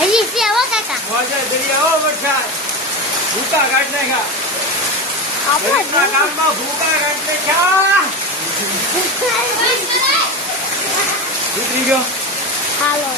હજી છે હો કાકા મોજા દરિયા વરસાદ ભૂકા કાઢ નાખ્યા ગામમાં ભૂકા કાઢ નાખ્યા ઉતરી ગયો હાલો